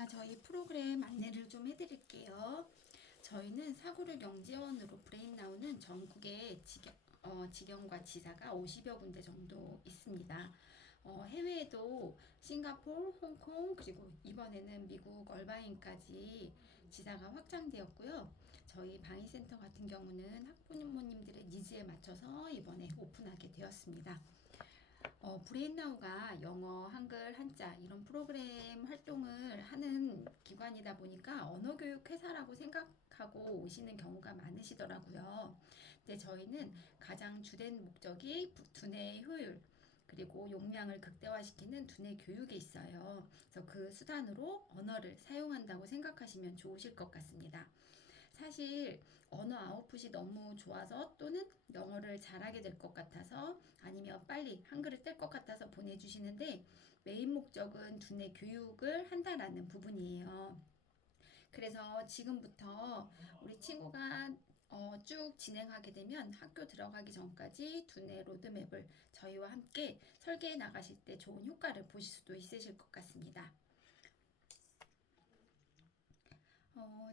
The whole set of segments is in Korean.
자, 저희 프로그램 안내를 좀 해드릴게요. 저희는 사고력 영재원으로 브레인 나우는 전국에 직영과 지사가 50여 군데 정도 있습니다. 해외에도 싱가포르, 홍콩, 그리고 이번에는 미국 얼바인까지 지사가 확장되었고요. 저희 방위센터 같은 경우는 학부모님들의 니즈에 맞춰서 이번에 오픈하게 되었습니다. 브레인나우가 영어, 한글, 한자 이런 프로그램 활동을 하는 기관이다 보니까 언어교육 회사라고 생각하고 오시는 경우가 많으시더라고요. 근데 저희는 가장 주된 목적이 두뇌의 효율, 그리고 용량을 극대화시키는 두뇌 교육에 있어요. 그래서 그 수단으로 언어를 사용한다고 생각하시면 좋으실 것 같습니다. 사실 언어 아웃풋이 너무 좋아서 또는 영어를 잘하게 될 것 같아서 아니면 빨리 한글을 뗄 것 같아서 보내주시는데 메인 목적은 두뇌 교육을 한다라는 부분이에요. 그래서 지금부터 우리 친구가 쭉 진행하게 되면 학교 들어가기 전까지 두뇌 로드맵을 저희와 함께 설계해 나가실 때 좋은 효과를 보실 수도 있으실 것 같습니다.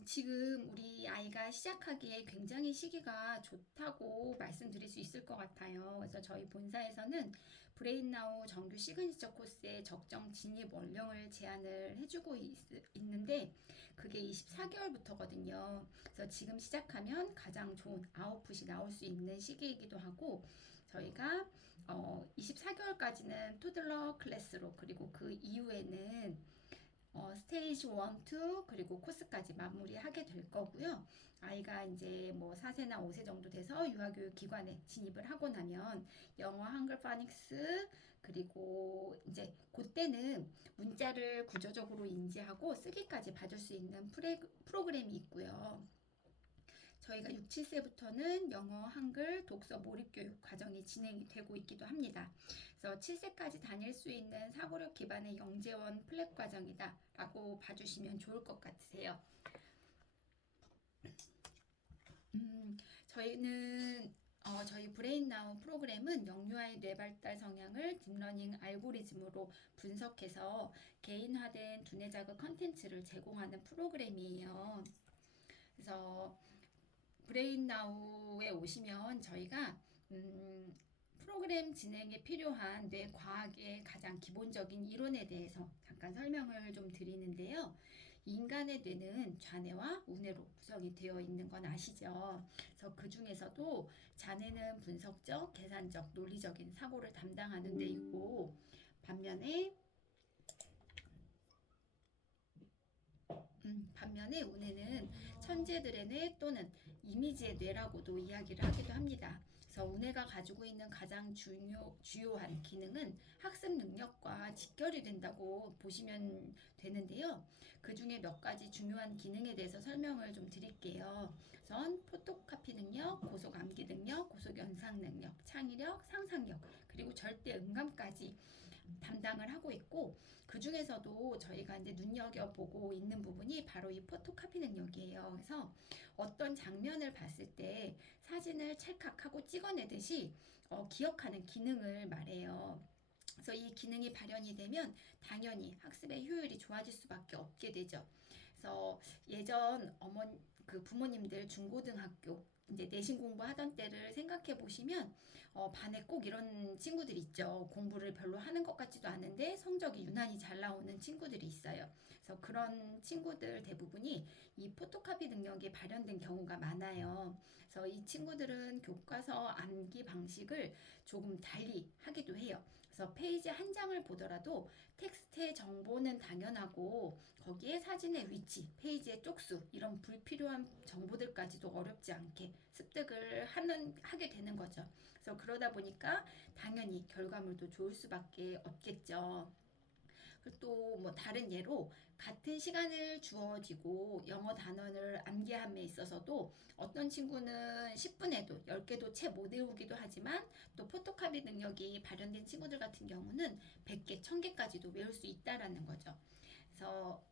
지금 우리 아이가 시작하기에 굉장히 시기가 좋다고 말씀드릴 수 있을 것 같아요. 그래서 저희 본사에서는 브레인나우 정규 시그니처 코스의 적정 진입 연령을 제한을 해주고 있는데 그게 24개월부터거든요. 그래서 지금 시작하면 가장 좋은 아웃풋이 나올 수 있는 시기이기도 하고 저희가 24개월까지는 토들러 클래스로 그리고 그 이후에는 스테이지 1, 2 그리고 코스까지 마무리하게 될 거고요. 아이가 이제 뭐 4세나 5세 정도 돼서 유아교육 기관에 진입을 하고 나면 영어, 한글, 파닉스 그리고 이제 그때는 문자를 구조적으로 인지하고 쓰기까지 봐줄 수 있는 프로그램이 있고요. 저희가 6, 7세부터는 영어, 한글, 독서 몰입교육 과정이 진행이 되고 있기도 합니다. 그래서 7세까지 다닐 수 있는 사고력 기반의 영재원 플랫 과정이다 라고 봐주시면 좋을 것 같으세요. 저희는 저희 브레인나우 프로그램은 영유아의 뇌발달 성향을 딥러닝 알고리즘으로 분석해서 개인화된 두뇌 자극 컨텐츠를 제공하는 프로그램이에요. 그래서 브레인나우에 오시면 저희가 프로그램 진행에 필요한 뇌 과학의 가장 기본적인 이론에 대해서 잠깐 설명을 좀 드리는데요. 인간의 뇌는 좌뇌와 우뇌로 구성이 되어 있는 건 아시죠? 그래서 그 중에서도 좌뇌는 분석적, 계산적, 논리적인 사고를 담당하는 뇌이고 반면에 우뇌는 천재들의 뇌 또는 이미지의 뇌라고도 이야기를 하기도 합니다. 그래서 우뇌가 가지고 있는 가장 주요한 기능은 학습 능력과 직결이 된다고 보시면 되는데요. 그 중에 몇 가지 중요한 기능에 대해서 설명을 좀 드릴게요. 우선 포토카피 능력, 고속 암기 능력, 고속 연상 능력, 창의력, 상상력, 그리고 절대 음감까지 담당을 하고 있고 그 중에서도 저희가 이제 눈여겨보고 있는 부분이 바로 이 포토카피 능력이에요. 그래서 어떤 장면을 봤을 때 사진을 찰칵하고 찍어내듯이 기억하는 기능을 말해요. 그래서 이 기능이 발현이 되면 당연히 학습의 효율이 좋아질 수밖에 없게 되죠. 그래서 예전 그 부모님들 중고등학교 이제 내신 공부하던 때를 생각해 보시면 반에 꼭 이런 친구들 있죠. 공부를 별로 하는 것 같지도 않은데 성적이 유난히 잘 나오는 친구들이 있어요. 그래서 그런 친구들 대부분이 이 포토카피 능력이 발현된 경우가 많아요. 그래서 이 친구들은 교과서 암기 방식을 조금 달리 하기도 해요. 그래서 페이지 한 장을 보더라도 텍스트의 정보는 당연하고 거기에 사진의 위치, 페이지의 쪽수 이런 불필요한 정보들까지도 어렵지 않게 습득을 하게 되는 거죠. 그래서 그러다 보니까 당연히 결과물도 좋을 수밖에 없겠죠. 그리고 또 뭐 다른 예로 같은 시간을 주어지고 영어 단원을 암기함에 있어서도 어떤 친구는 10분에도 10개도 채 못 외우기도 하지만 또 포토카피 능력이 발현된 친구들 같은 경우는 100개, 1000개까지도 외울 수 있다라는 거죠. 그래서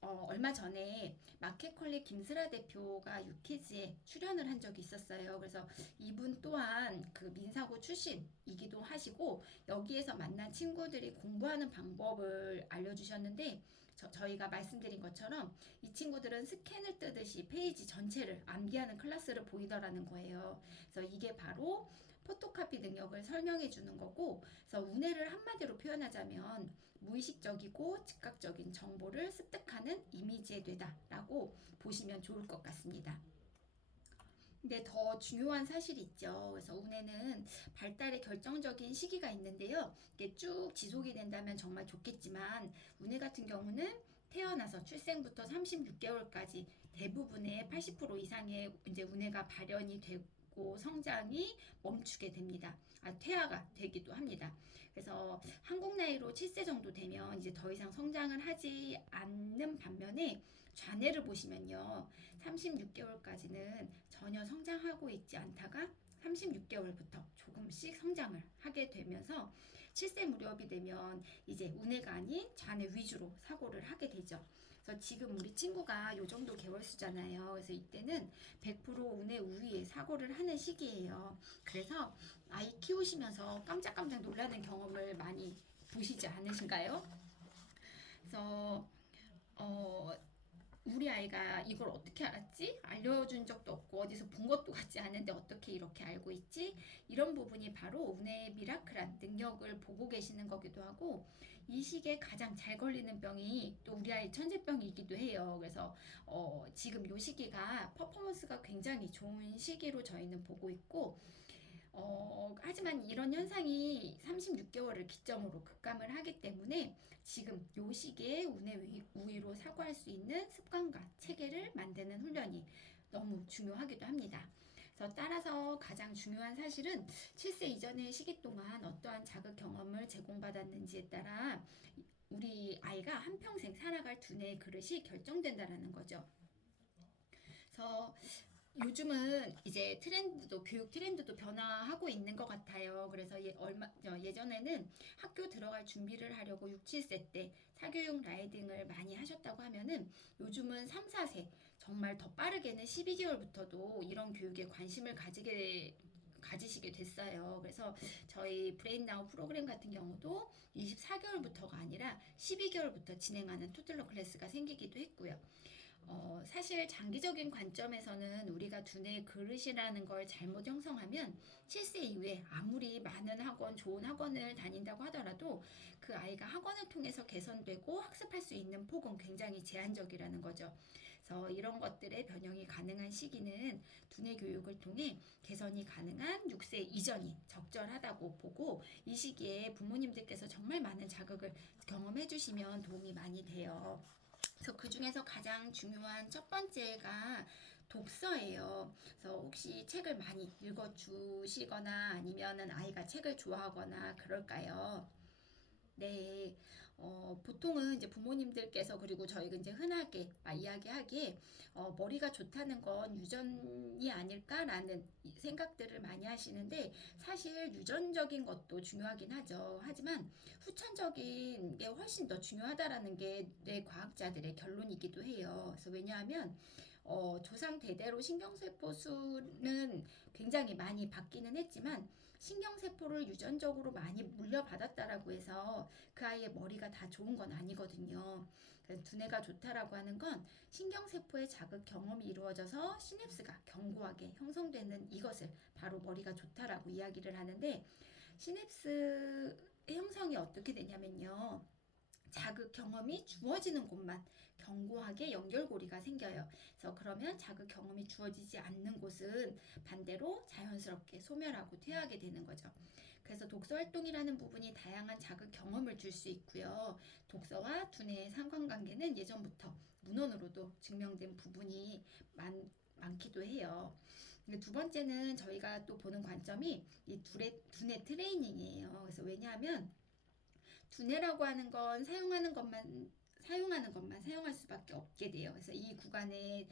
얼마 전에 마켓컬리 김슬아 대표가 유키즈에 출연을 한 적이 있었어요. 그래서 이분 또한 그 민사고 출신이기도 하시고 여기에서 만난 친구들이 공부하는 방법을 알려주셨는데 저희가 말씀드린 것처럼 이 친구들은 스캔을 뜨듯이 페이지 전체를 암기하는 클래스를 보이더라는 거예요. 그래서 이게 바로 포토카피 능력을 설명해 주는 거고, 그래서 운해를 한마디로 표현하자면 무의식적이고 즉각적인 정보를 습득하는 이미지의 뇌다라고 보시면 좋을 것 같습니다. 근데 더 중요한 사실이 있죠. 그래서 운해는 발달의 결정적인 시기가 있는데요. 이게 쭉 지속이 된다면 정말 좋겠지만 운해 같은 경우는 태어나서 출생부터 36개월까지 대부분의 80% 이상의 이제 운해가 발현이 되고 성장이 멈추게 됩니다. 퇴화가 되기도 합니다. 그래서 한국 나이로 7세 정도 되면 이제 더 이상 성장을 하지 않는 반면에 좌뇌를 보시면요. 36개월까지는 전혀 성장하고 있지 않다가 36개월부터 조금씩 성장을 하게 되면서 7세 무렵이 되면 이제 운해가 아닌 좌뇌 위주로 사고를 하게 되죠. 그래서 지금 우리 친구가 요 정도 개월수잖아요. 그래서 이때는 100% 운해 우위에 사고를 하는 시기예요. 그래서 아이 키우시면서 깜짝깜짝 놀라는 경험을 많이 보시지 않으신가요? 그래서 어, 우리 아이가 이걸 어떻게 알았지? 알려준 적도 없고 어디서 본 것도 같지 않은데 어떻게 이렇게 알고 있지? 이런 부분이 바로 운의 미라클한 능력을 보고 계시는 거기도 하고 이 시기에 가장 잘 걸리는 병이 또 우리 아이 천재병이기도 해요. 그래서 지금 이 시기가 퍼포먼스가 굉장히 좋은 시기로 저희는 보고 있고 하지만 이런 현상이 36개월을 기점으로 급감을 하기 때문에 지금 요 시기에 운의 우위로 사고할 수 있는 습관과 체계를 만드는 훈련이 너무 중요하기도 합니다. 그래서 따라서 가장 중요한 사실은 7세 이전의 시기 동안 어떠한 자극 경험을 제공받았는지에 따라 우리 아이가 한평생 살아갈 두뇌의 그릇이 결정된다라는 거죠. 그래서 요즘은 이제 트렌드도 교육 트렌드도 변화하고 있는 것 같아요. 그래서 예전에는 학교 들어갈 준비를 하려고 6, 7세 때 사교육 라이딩을 많이 하셨다고 하면은 요즘은 3, 4세 정말 더 빠르게는 12개월부터도 이런 교육에 관심을 가지시게 됐어요. 그래서 저희 브레인나우 프로그램 같은 경우도 24개월부터가 아니라 12개월부터 진행하는 토들러 클래스가 생기기도 했고요. 사실 장기적인 관점에서는 우리가 두뇌의 그릇이라는 걸 잘못 형성하면 7세 이후에 아무리 많은 학원, 좋은 학원을 다닌다고 하더라도 그 아이가 학원을 통해서 개선되고 학습할 수 있는 폭은 굉장히 제한적이라는 거죠. 그래서 이런 것들의 변형이 가능한 시기는 두뇌 교육을 통해 개선이 가능한 6세 이전이 적절하다고 보고 이 시기에 부모님들께서 정말 많은 자극을 경험해 주시면 도움이 많이 돼요. 그래서 그 중에서 가장 중요한 첫 번째가 독서예요. 그래서 혹시 책을 많이 읽어주시거나 아니면은 아이가 책을 좋아하거나 그럴까요? 네, 보통은 이제 부모님들께서 그리고 저희가 이제 흔하게 이야기하기에 머리가 좋다는 건 유전이 아닐까라는 생각들을 많이 하시는데 사실 유전적인 것도 중요하긴 하죠. 하지만 후천적인 게 훨씬 더 중요하다라는 게 뇌과학자들의 결론이기도 해요. 그래서 왜냐하면 조상 대대로 신경세포 수는 굉장히 많이 바뀌는 했지만 신경세포를 유전적으로 많이 물려받았다라고 해서 그 아이의 머리가 다 좋은 건 아니거든요. 그래서 두뇌가 좋다라고 하는 건 신경세포의 자극 경험이 이루어져서 시냅스가 견고하게 형성되는 이것을 바로 머리가 좋다라고 이야기를 하는데 시냅스의 형성이 어떻게 되냐면요. 자극 경험이 주어지는 곳만 견고하게 연결고리가 생겨요. 그래서 그러면 자극 경험이 주어지지 않는 곳은 반대로 자연스럽게 소멸하고 퇴화하게 되는 거죠. 그래서 독서 활동이라는 부분이 다양한 자극 경험을 줄 수 있고요. 독서와 두뇌의 상관관계는 예전부터 문헌으로도 증명된 부분이 많기도 해요. 두 번째는 저희가 또 보는 관점이 이 두뇌 트레이닝이에요. 그래서 왜냐하면 두뇌라고 하는 건 사용하는 것만 사용할 수밖에 없게 돼요. 그래서 이 구간에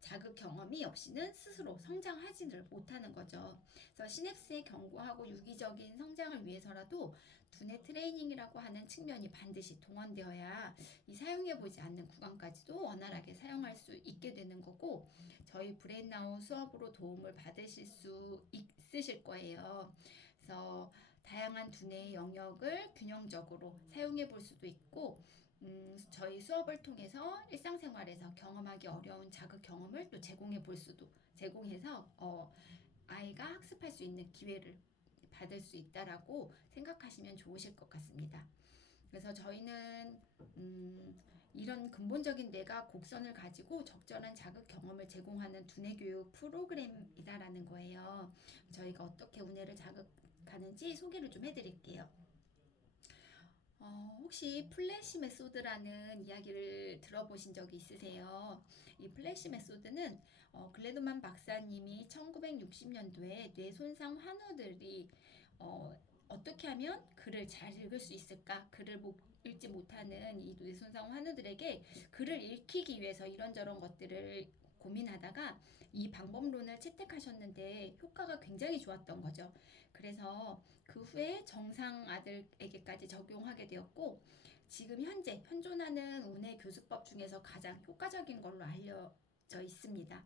자극 경험이 없이는 스스로 성장하지를 못하는 거죠. 그래서 시냅스의 견고하고 유기적인 성장을 위해서라도 두뇌 트레이닝이라고 하는 측면이 반드시 동원되어야 이 사용해보지 않는 구간까지도 원활하게 사용할 수 있게 되는 거고, 저희 브레인나우 수업으로 도움을 받으실 수 있으실 거예요. 그래서 다양한 두뇌의 영역을 균형적으로 사용해 볼 수도 있고, 저희 수업을 통해서 일상생활에서 경험하기 어려운 자극 경험을 또 제공해서 아이가 학습할 수 있는 기회를 받을 수 있다라고 생각하시면 좋으실 것 같습니다. 그래서 저희는 이런 근본적인 뇌가 곡선을 가지고 적절한 자극 경험을 제공하는 두뇌 교육 프로그램이다라는 거예요. 저희가 어떻게 우뇌를 자극하는지 소개를 좀 해드릴게요. 혹시 플래시 메소드라는 이야기를 들어보신 적이 있으세요? 이 플래시 메소드는 글레드만 박사님이 1960년도에 뇌 손상 환우들이 어떻게 하면 글을 잘 읽을 수 있을까? 글을 읽지 못하는 이 뇌 손상 환우들에게 글을 읽히기 위해서 이런저런 것들을 고민하다가 이 방법론을 채택하셨는데 효과가 굉장히 좋았던 거죠. 그래서 그 후에 정상 아들에게까지 적용하게 되었고, 지금 현재 현존하는 운해 교수법 중에서 가장 효과적인 걸로 알려져 있습니다.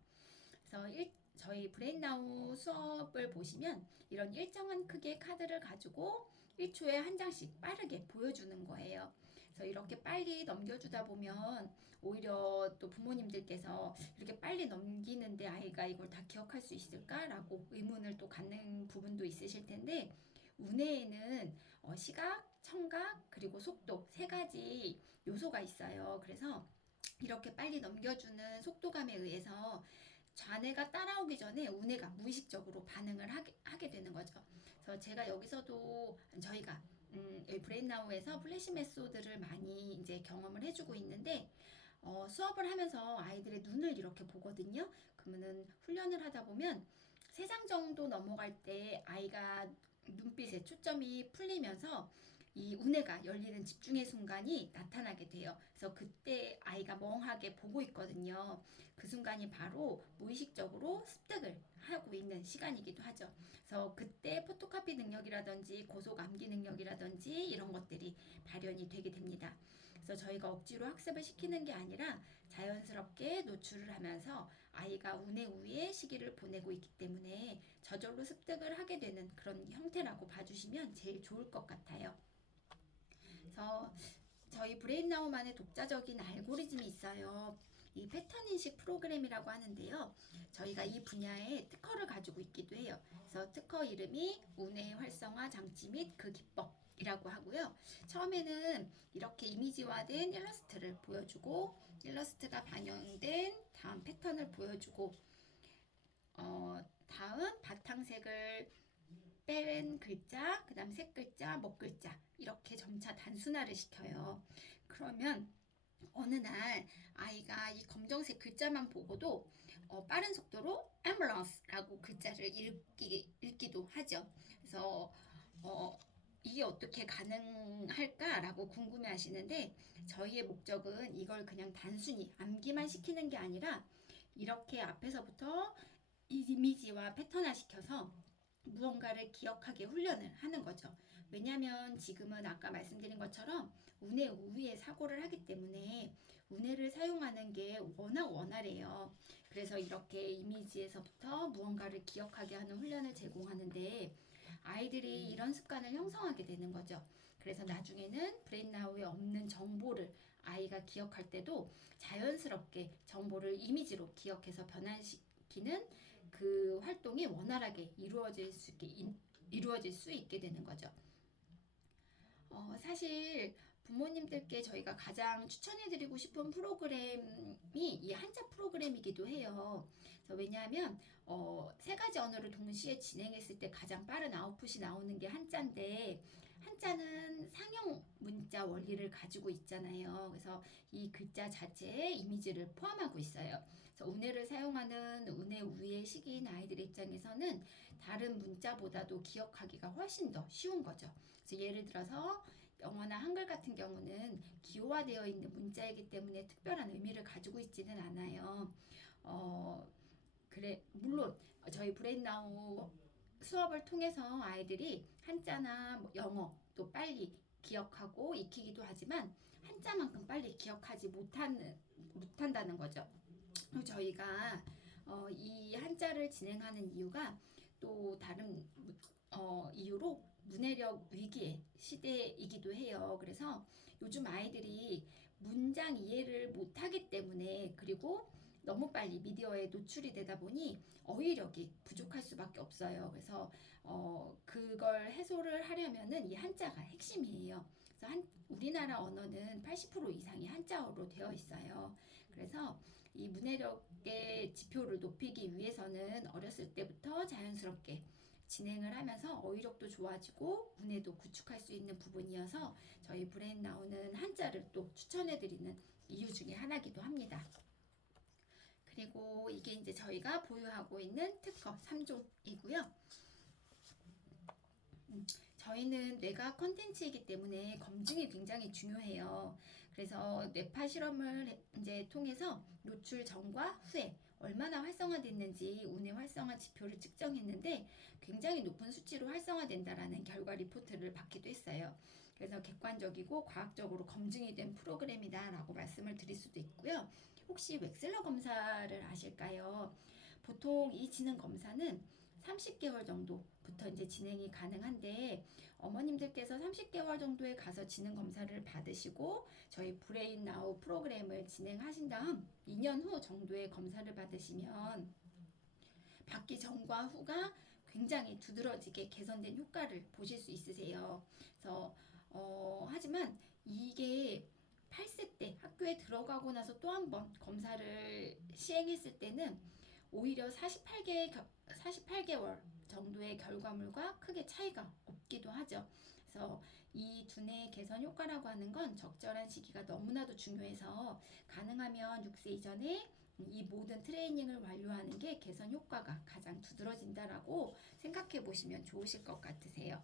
그래서 저희 브레인나우 수업을 보시면 이런 일정한 크기의 카드를 가지고 1초에 한 장씩 빠르게 보여주는 거예요. 그래서 이렇게 빨리 넘겨주다 보면 오히려 또 부모님들께서 이렇게 빨리 넘기는데 아이가 이걸 다 기억할 수 있을까라고 의문을 또 갖는 부분도 있으실 텐데, 운해에는 시각, 청각, 그리고 속도 세 가지 요소가 있어요. 그래서 이렇게 빨리 넘겨주는 속도감에 의해서 좌뇌가 따라오기 전에 우뇌가 무의식적으로 반응을 하게 되는 거죠. 그래서 제가 여기서도 저희가 브레인나우에서 플래시 메소드를 많이 이제 경험을 해주고 있는데, 수업을 하면서 아이들의 눈을 이렇게 보거든요. 그러면은 훈련을 하다 보면 3장 정도 넘어갈 때 아이가 눈빛에 초점이 풀리면서 이 우뇌가 열리는 집중의 순간이 나타나게 돼요. 그래서 그때 아이가 멍하게 보고 있거든요. 그 순간이 바로 무의식적으로 습득을 하고 있는 시간이기도 하죠. 그래서 그때 포토카피 능력이라든지 고속 암기 능력이라든지 이런 것들이 발현이 되게 됩니다. 그래서 저희가 억지로 학습을 시키는 게 아니라 자연스럽게 노출을 하면서 아이가 운의 우위의 시기를 보내고 있기 때문에 저절로 습득을 하게 되는 그런 형태라고 봐주시면 제일 좋을 것 같아요. 그래서 저희 브레인나우만의 독자적인 알고리즘이 있어요. 이 패턴 인식 프로그램이라고 하는데요. 저희가 이 분야에 특허를 가지고 있기도 해요. 그래서 특허 이름이 운의 활성화 장치 및 그 기법이라고 하고요. 처음에는 이렇게 이미지화된 일러스트를 보여주고, 일러스트가 반영된 다음 패턴을 보여주고, 다음 바탕색을 뺀 글자, 그 다음 색 글자, 먹 글자 이렇게 점차 단순화를 시켜요. 그러면 어느 날 아이가 이 검정색 글자만 보고도 빠른 속도로 ambulance라고 글자를 읽기도 하죠. 그래서 이게 어떻게 가능할까라고 궁금해 하시는데, 저희의 목적은 이걸 그냥 단순히 암기만 시키는 게 아니라 이렇게 앞에서부터 이미지와 패턴화 시켜서 무언가를 기억하게 훈련을 하는 거죠. 왜냐하면 지금은 아까 말씀드린 것처럼 운해 우위에 사고를 하기 때문에 운해를 사용하는 게 워낙 원활해요. 그래서 이렇게 이미지에서부터 무언가를 기억하게 하는 훈련을 제공하는데, 아이들이 이런 습관을 형성하게 되는 거죠. 그래서 나중에는 브레인나우에 없는 정보를 아이가 기억할 때도 자연스럽게 정보를 이미지로 기억해서 변환시키는 그 활동이 원활하게 이루어질 수 있게 되는 거죠. 사실 부모님들께 저희가 가장 추천해드리고 싶은 프로그램이 이 한자 프로그램이기도 해요. 그래서 왜냐하면 세 가지 언어를 동시에 진행했을 때 가장 빠른 아웃풋이 나오는 게 한자인데, 한자는 상형 문자 원리를 가지고 있잖아요. 그래서 이 글자 자체에 이미지를 포함하고 있어요. 그래서 운해를 사용하는 운해 우위의 시기인 아이들의 입장에서는 다른 문자보다도 기억하기가 훨씬 더 쉬운 거죠. 그래서 예를 들어서 영어나 한글 같은 경우는 기호화되어 있는 문자이기 때문에 특별한 의미를 가지고 있지는 않아요. 그래, 물론 저희 브레인나우 수업을 통해서 아이들이 한자나 뭐 영어 또 빨리 기억하고 익히기도 하지만 한자만큼 빨리 기억하지 못한다는 거죠. 저희가 이 한자를 진행하는 이유가 또 다른 이유로 문해력 위기의 시대이기도 해요. 그래서 요즘 아이들이 문장 이해를 못하기 때문에 그리고 너무 빨리 미디어에 노출이 되다 보니 어휘력이 부족할 수밖에 없어요. 그래서 그걸 해소를 하려면은 이 한자가 핵심이에요. 그래서 우리나라 언어는 80% 이상이 한자어로 되어 있어요. 그래서 이 문해력의 지표를 높이기 위해서는 어렸을 때부터 자연스럽게 진행을 하면서 어휘력도 좋아지고 문해도 구축할 수 있는 부분이어서 저희 브레인 나오는 한자를 또 추천해드리는 이유 중에 하나기도 합니다. 그리고 이게 이제 저희가 보유하고 있는 특허 3종이고요. 저희는 뇌과학 컨텐츠이기 때문에 검증이 굉장히 중요해요. 그래서 뇌파 실험을 이제 통해서 노출 전과 후에 얼마나 활성화됐는지 운의 활성화 지표를 측정했는데 굉장히 높은 수치로 활성화된다라는 결과 리포트를 받기도 했어요. 그래서 객관적이고 과학적으로 검증이 된 프로그램이다라고 말씀을 드릴 수도 있고요. 혹시 웩슬러 검사를 아실까요? 보통 이 지능 검사는 30개월 정도부터 이제 진행이 가능한데 어머님들께서 30개월 정도에 가서 지능 검사를 받으시고 저희 브레인 나우 프로그램을 진행하신 다음 2년 후 정도의 검사를 받으시면 받기 전과 후가 굉장히 두드러지게 개선된 효과를 보실 수 있으세요. 그래서 하지만 이게 8세 때 학교에 들어가고 나서 또 한 번 검사를 시행했을 때는 오히려 48개월 정도의 결과물과 크게 차이가 없기도 하죠. 그래서 이 두뇌 개선 효과라고 하는 건 적절한 시기가 너무나도 중요해서 가능하면 6세 이전에 이 모든 트레이닝을 완료하는 게 개선 효과가 가장 두드러진다라고 생각해 보시면 좋으실 것 같으세요.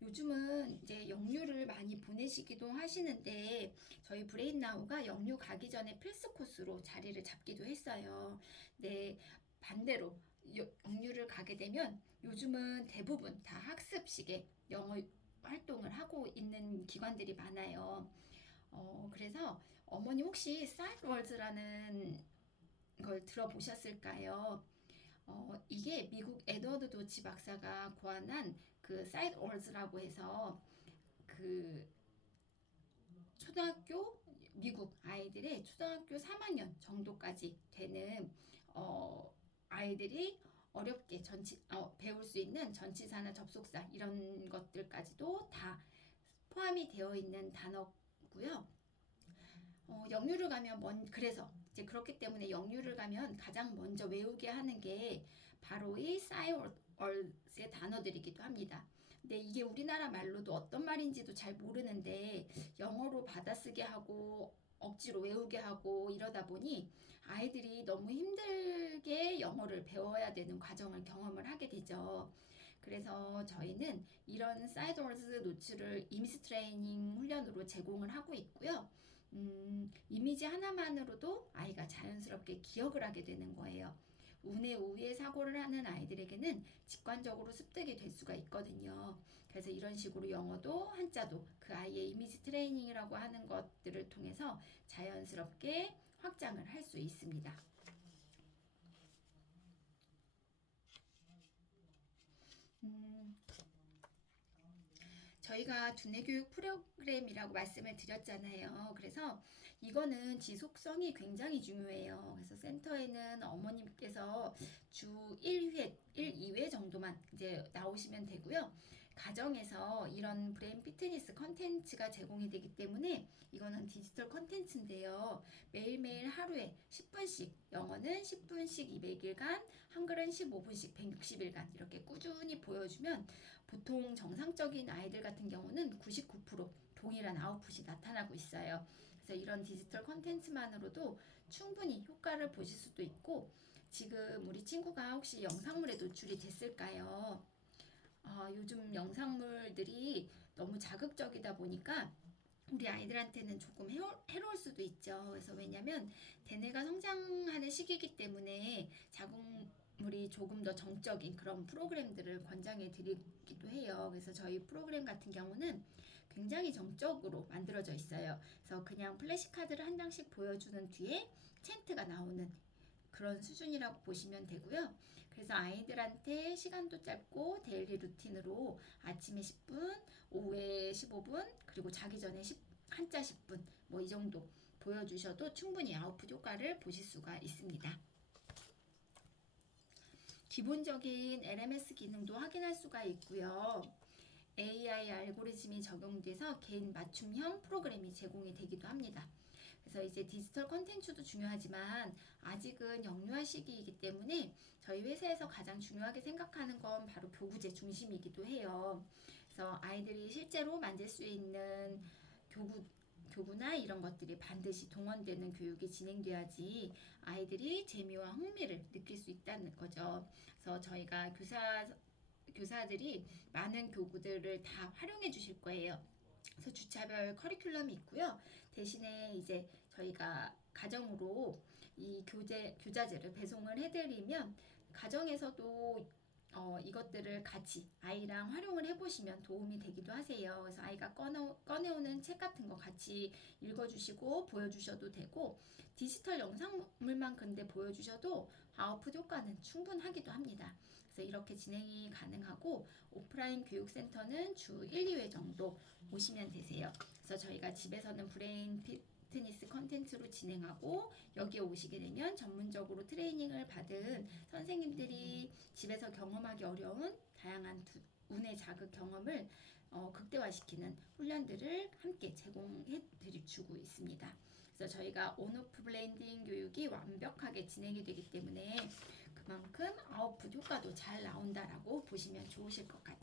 요즘은 이제 역류를 많이 보내시기도 하시는데 저희 브레인나우가 역류 가기 전에 필수 코스로 자리를 잡기도 했어요. 네, 반대로 역류를 가게 되면 요즘은 대부분 다 학습식의 영어 활동을 하고 있는 기관들이 많아요. 그래서 어머니 혹시 사이드월즈라는 걸 들어보셨을까요? 이게 미국 에드워드 도치 박사가 고안한 그 사이드 월즈라고 해서 그 초등학교 미국 아이들의 초등학교 3학년 정도까지 되는 아이들이 어렵게 배울 수 있는 전치사나 접속사 이런 것들까지도 다 포함이 되어 있는 단어고요. 역류를 가면 그래서 이제 그렇기 때문에 역류를 가면 가장 먼저 외우게 하는 게 바로 이 싸이월드의 단어들이기도 합니다. 근데 이게 우리나라 말로도 어떤 말인지도 잘 모르는데 영어로 받아쓰게 하고 억지로 외우게 하고 이러다 보니 아이들이 너무 힘들게 영어를 배워야 되는 과정을 경험을 하게 되죠. 그래서 저희는 이런 사이드월드 노출을 이미지 트레이닝 훈련으로 제공을 하고 있고요. 이미지 하나만으로도 아이가 자연스럽게 기억을 하게 되는 거예요. 운의 우위에 사고를 하는 아이들에게는 직관적으로 습득이 될 수가 있거든요. 그래서 이런 식으로 영어도 한자도 그 아이의 이미지 트레이닝이라고 하는 것들을 통해서 자연스럽게 확장을 할 수 있습니다. 음, 저희가 두뇌교육 프로그램이라고 말씀을 드렸잖아요. 그래서 이거는 지속성이 굉장히 중요해요. 그래서 센터에는 어머님께서 주 1회, 1, 2회 정도만 이제 나오시면 되고요. 가정에서 이런 브레인 피트니스 컨텐츠가 제공이 되기 때문에 이거는 디지털 컨텐츠인데요. 매일매일 하루에 10분씩, 영어는 10분씩 200일간, 한글은 15분씩 160일간 이렇게 꾸준히 보여주면 보통 정상적인 아이들 같은 경우는 99% 동일한 아웃풋이 나타나고 있어요. 그래서 이런 디지털 컨텐츠만으로도 충분히 효과를 보실 수도 있고 지금 우리 친구가 혹시 영상물에 노출이 됐을까요? 요즘 영상물들이 너무 자극적이다 보니까 우리 아이들한테는 조금 해로울 수도 있죠. 그래서 왜냐면 대뇌가 성장하는 시기이기 때문에 자극물이 조금 더 정적인 그런 프로그램들을 권장해 드리기도 해요. 그래서 저희 프로그램 같은 경우는 굉장히 정적으로 만들어져 있어요. 그래서 그냥 플래시카드를 한 장씩 보여주는 뒤에 챈트가 나오는 그런 수준이라고 보시면 되고요. 그래서 아이들한테 시간도 짧고 데일리 루틴으로 아침에 10분, 오후에 15분, 그리고 자기 전에 한자 10분 뭐 이 정도 보여주셔도 충분히 아웃풋 효과를 보실 수가 있습니다. 기본적인 LMS 기능도 확인할 수가 있고요. AI 알고리즘이 적용돼서 개인 맞춤형 프로그램이 제공이 되기도 합니다. 그래서 이제 디지털 컨텐츠도 중요하지만 아직은 영유아 시기이기 때문에 저희 회사에서 가장 중요하게 생각하는 건 바로 교구제 중심이기도 해요. 그래서 아이들이 실제로 만질 수 있는 교구나 이런 것들이 반드시 동원되는 교육이 진행돼야지 아이들이 재미와 흥미를 느낄 수 있다는 거죠. 그래서 저희가 교사들이 많은 교구들을 다 활용해 주실 거예요. 그래서 주차별 커리큘럼이 있고요. 대신에 이제 저희가 가정으로 이 교자재를 배송을 해드리면 가정에서도 이것들을 같이 아이랑 활용을 해보시면 도움이 되기도 하세요. 그래서 아이가 꺼내오는 책 같은 거 같이 읽어주시고 보여주셔도 되고 디지털 영상물만 근데 보여주셔도 아웃풋 효과는 충분하기도 합니다. 그래서 이렇게 진행이 가능하고 오프라인 교육센터는 주 1, 2회 정도 오시면 되세요. 그래서 저희가 집에서는 브레인 피트니스 컨텐츠로 진행하고 여기에 오시게 되면 전문적으로 트레이닝을 받은 선생님들이 집에서 경험하기 어려운 다양한 운의 자극 경험을 극대화시키는 훈련들을 함께 제공해 주고 있습니다. 그래서 저희가 온오프 블렌딩 교육이 완벽하게 진행이 되기 때문에 그만큼 아웃풋 효과도 잘 나온다라고 보시면 좋으실 것 같아요.